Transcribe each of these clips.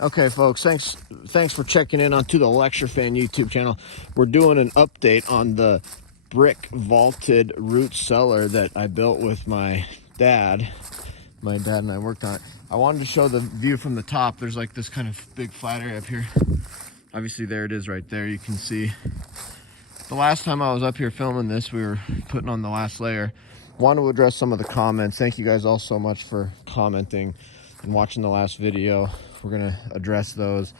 Okay, folks, thanks for checking in onto the Lecture Fan YouTube channel. We're doing an update on the brick vaulted root cellar that I built with my dad. My dad and I worked on it. I wanted to show the view from the top. There's like this kind of big flat area up here. Obviously, there it is right there. You can see. The last time I was up here filming this, we were putting on the last layer. Wanted to address some of the comments. Thank you guys all so much for commenting and watching the last video. We're gonna address those,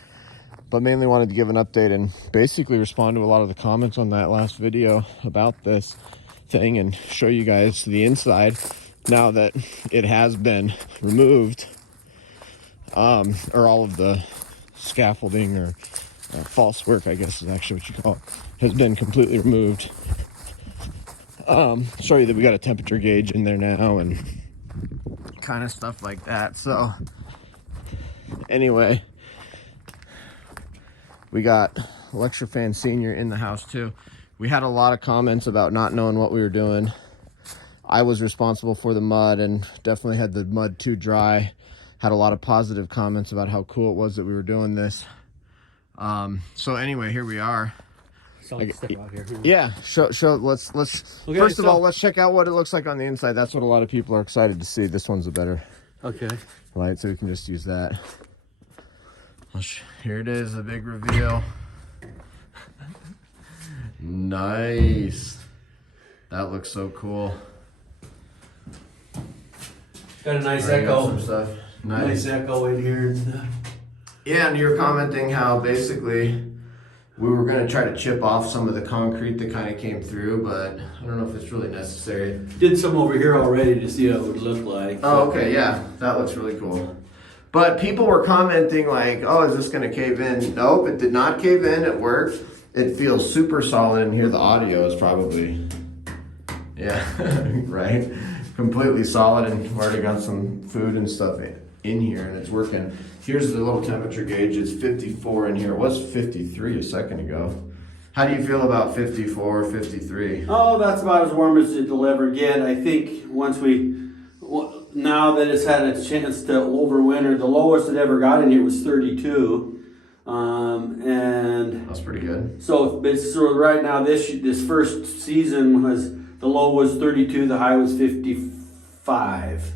but mainly wanted to give an update and basically respond to a lot of the comments on that last video about this thing and show you guys the inside now that it has been removed, or all of the scaffolding or false work, I guess is actually what you call it, has been completely removed. Show you that we got a temperature gauge in there now and kind of stuff like that. So anyway, we got Lecture Fan Senior in the house too. We had a lot of comments about not knowing what we were doing. I was responsible for the mud and definitely had the mud too dry. Had a lot of positive comments about how cool it was that we were doing this. So anyway, here we are. So step out here. Yeah, let's okay, first of all, let's check out what it looks like on the inside. That's what a lot of people are excited to see. This one's a better light, so we can just use that. Here it is, a big reveal. Nice. That looks so cool. Got a nice echo. Some stuff. Nice echo in here and stuff. Yeah, and you're commenting how basically we were going to try to chip off some of the concrete that kind of came through, but I don't know if it's really necessary. Did some over here already to see what it would look like. Oh, okay, yeah, that looks really cool. But people were commenting like, oh, is this going to cave in? Nope, it did not cave in. It worked. It feels super solid in here. The audio is probably, yeah, right? Completely solid, and we've already got some food and stuff in here, and it's working. Here's the little temperature gauge. It's 54 in here. It was 53 a second ago. How do you feel about 54, 53? Oh, that's about as warm as it'll ever get. I think now that it's had a chance to overwinter, the lowest it ever got in here was 32. And that's pretty good. So right now, this first season the low was 32, the high was 55.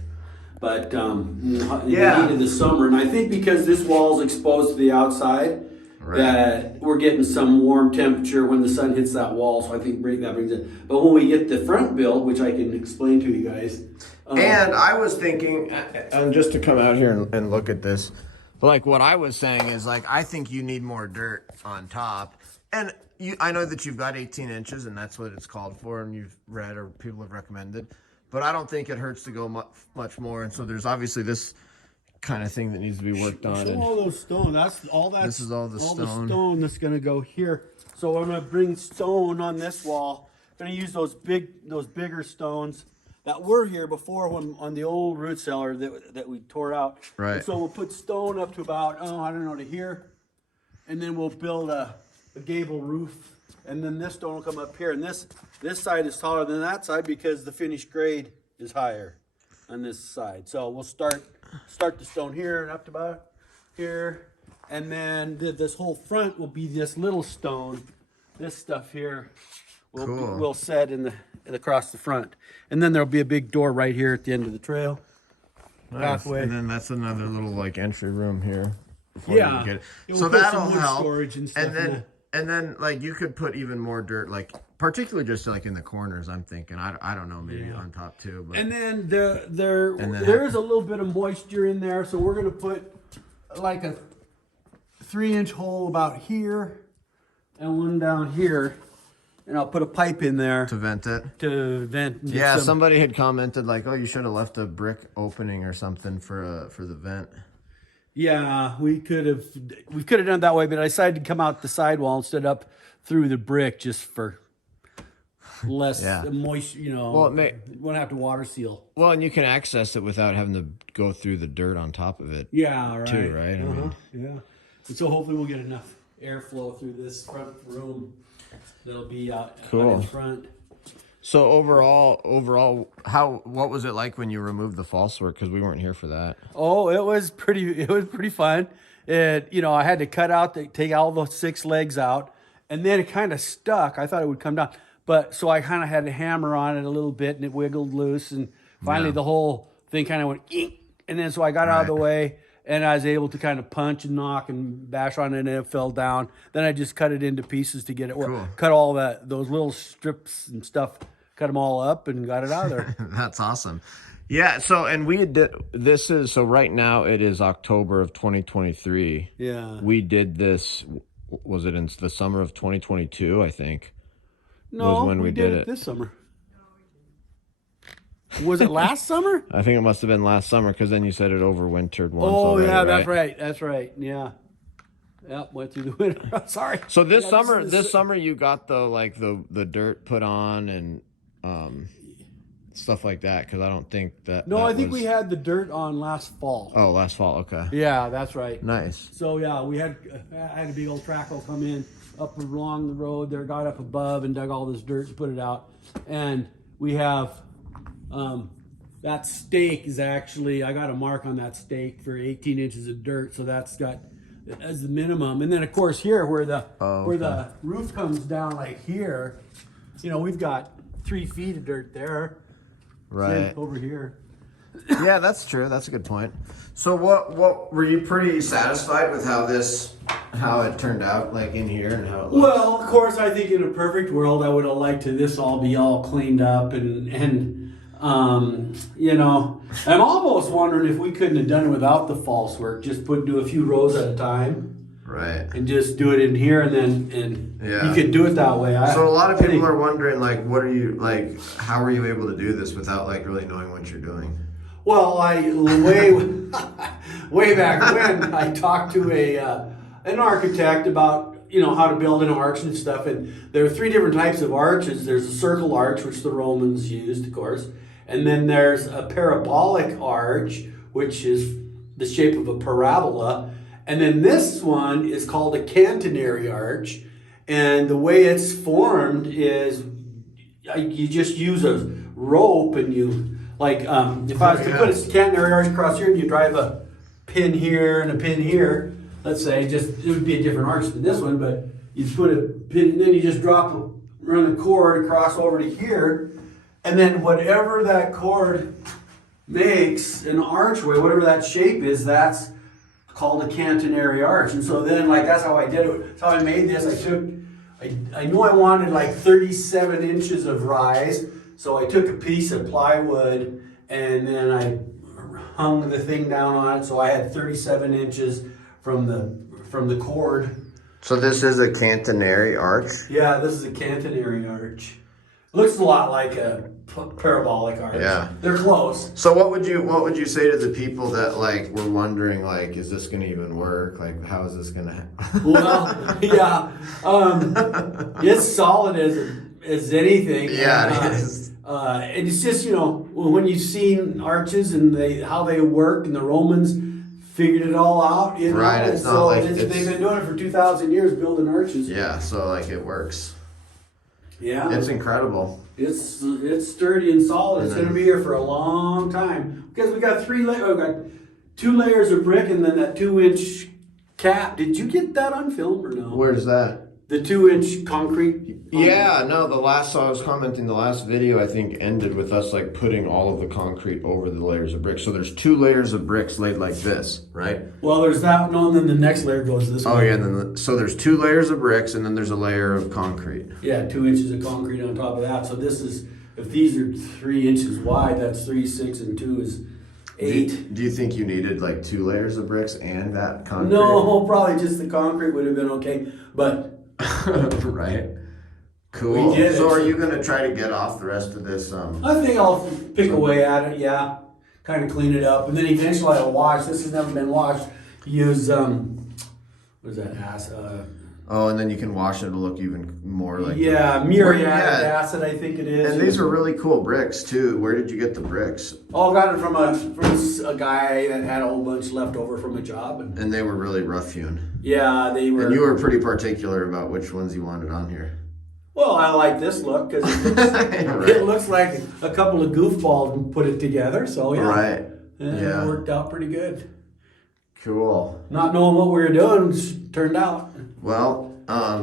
But in the heat of the summer, and I think because this wall is exposed to the outside, that we're getting some warm temperature when the sun hits that wall. So I think that brings it. But when we get the front built, which I can explain to you guys. And I was thinking, and just to come out here and look at this, like what I was saying is like, I think you need more dirt on top. And I know that you've got 18 inches and that's what it's called for, and you've read or people have recommended. But I don't think it hurts to go much more. And so there's obviously this kind of thing that needs to be worked on. Show all those stone. This is all the stone that's going to go here. So I'm going to bring stone on this wall. I'm going to use those bigger stones that were here before on the old root cellar that we tore out. Right. And so we'll put stone up to about, to here. And then we'll build a gable roof. And then this stone will come up here, and this side is taller than that side because the finished grade is higher on this side. So we'll start the stone here and up to about here, and then this whole front will be this little stone. This stuff here will set across the front, and then there'll be a big door right here at the end of the trail. Nice. Pathway. And then that's another little like entry room here. Yeah. So that'll help. Storage and stuff. And then like you could put even more dirt, like particularly just like in the corners. I'm thinking, I don't know, maybe on top too. But and then there is a little bit of moisture in there, so we're gonna put like a 3-inch hole about here and one down here, and I'll put a pipe in there to vent it. Yeah, somebody had commented like, oh, you should have left a brick opening or something for the vent. Yeah, we could have done it that way, but I decided to come out the sidewall instead up through the brick just for less moisture, Well, won't have to water seal. Well, and you can access it without having to go through the dirt on top of it. Yeah, right. Too, right? I mean, yeah. And so hopefully we'll get enough airflow through this front room that'll be out in front. So overall, what was it like when you removed the false work? Because we weren't here for that. Oh, it was pretty fun. I had to take all those 6 legs out, and then it kind of stuck. I thought it would come down, but so I kind of had to hammer on it a little bit, and it wiggled loose, and finally the whole thing kind of went, eek, and then so I got out of the way, and I was able to kind of punch and knock and bash on it, and it fell down. Then I just cut it into pieces to get it, cut all those little strips and stuff, cut them all up, and got it out of there. That's awesome. Yeah, so and we did so right now it is October of 2023. Yeah. We did this, was it in the summer of 2022, I think? No, was when we did it this summer. Was it last summer? I think it must have been last summer, because then you said it overwintered once. Oh, already, yeah, right? that's right. Yeah. Yep, went through the winter. Sorry. So this summer you got the dirt put on and stuff like that, because I don't think that. No, I think we had the dirt on last fall. Oh, last fall. Okay. Yeah, that's right. Nice. So yeah, I had a big old trackle come in up along the road there, got up above and dug all this dirt and put it out, and we have that stake is actually, I got a mark on that stake for 18 inches of dirt, so that's the minimum. And then of course here where the roof comes down like here, we've got 3 feet of dirt there. Right. Same over here. Yeah, that's true. That's a good point. So what were you pretty satisfied with how it turned out, like in here and how it looks? Well, of course, I think in a perfect world, I would have liked to this all be all cleaned up and I'm almost wondering if we couldn't have done it without the false work, just do a few rows at a time. Right. And just do it in here and you could do it that way. So a lot of people are wondering, like, how are you able to do this without like really knowing what you're doing? Well, way back when I talked to an architect about how to build an arch and stuff, and there are 3 different types of arches. There's a circle arch, which the Romans used, of course, and then there's a parabolic arch, which is the shape of a parabola, and then this one is called a catenary arch, and the way it's formed is you just use a rope and you. Like, if I was to put a catenary arch across here and you drive a pin here and a pin here, let's say, it would be a different arch than this one, but you put a pin and then you just run a cord across over to here, and then whatever that cord makes an archway, whatever that shape is, that's called a catenary arch. And so then, that's how I did it. That's how I made this. I knew I wanted like 37 inches of rise. So I took a piece of plywood and then I hung the thing down on it. So I had 37 inches from the cord. So this is a catenary arch? Yeah, this is a catenary arch. Looks a lot like a parabolic arch. Yeah. They're close. So what would you say to the people that were wondering, is this going to even work? How is this going to happen? Well, yeah. It's solid as anything. Yeah, it is. And it's just, when you've seen arches and how they work, and the Romans figured it all out, Right, it's not they've been doing it for 2,000 years, building arches. Yeah, so it works. Yeah. It's incredible. It's sturdy and solid. It's going to be here for a long time. Because we got 2 layers of brick and then that 2-inch cap. Did you get that on film or no? Where's that? The 2-inch concrete? Yeah, no, I was commenting, the last video I think ended with us putting all of the concrete over the layers of brick. So there's 2 layers of bricks laid like this, right? Well, there's that one, and then the next layer goes this way. Oh yeah, and then so there's 2 layers of bricks and then there's a layer of concrete. Yeah, 2 inches of concrete on top of that. So this is, if these are 3 inches wide, that's 3, 6, and 2 is 8. Do you think you needed 2 layers of bricks and that concrete? No, probably just the concrete would have been okay, but... Right. Cool. So are you going to try to get off the rest of this? I think I'll pick away at it, yeah. Kind of clean it up. And then eventually I'll wash. This has never been washed. Use, what is that, oh, and then you can wash it to look even more like... Yeah, muriatic acid, I think it is. And these are really cool bricks, too. Where did you get the bricks? Oh, I got it from a guy that had a whole bunch left over from a job. And they were really rough hewn. Yeah, they were. And you were pretty particular about which ones you wanted on here. Well, I like this look because it looks like a couple of goofballs put it together. So yeah, Right. It worked out pretty good. Cool. Not knowing what we were doing, just turned out. Well,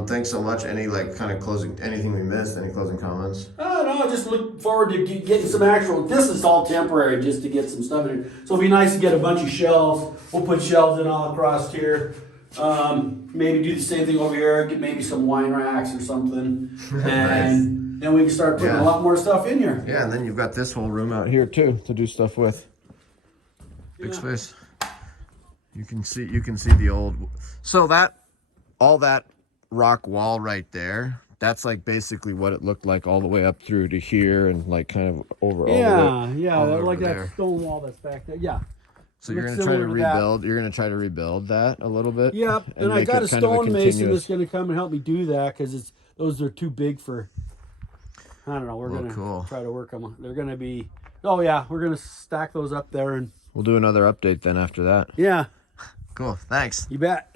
thanks so much. Any like kind of closing, anything we missed? Any closing comments? Oh no, I just look forward to getting some actual. This is all temporary, just to get some stuff in here. So it'd be nice to get a bunch of shelves. We'll put shelves in all across here. Maybe do the same thing over here. Get maybe some wine racks or something, and then we can start putting a lot more stuff in here. Yeah, and then you've got this whole room out here too to do stuff with. Big space. You can see the old. So all that rock wall right there. That's like basically what it looked like all the way up through to here and like kind of over. Like that there. stone wall that's back there. Yeah. So you're gonna try to rebuild. You're gonna try to rebuild that a little bit. Yep, and I got a stone mason that's gonna come and help me do that because those are too big for. I don't know. We're gonna try to work them. They're gonna be. Oh yeah, we're gonna stack those up there and. We'll do another update then after that. Yeah. Cool. Thanks. You bet.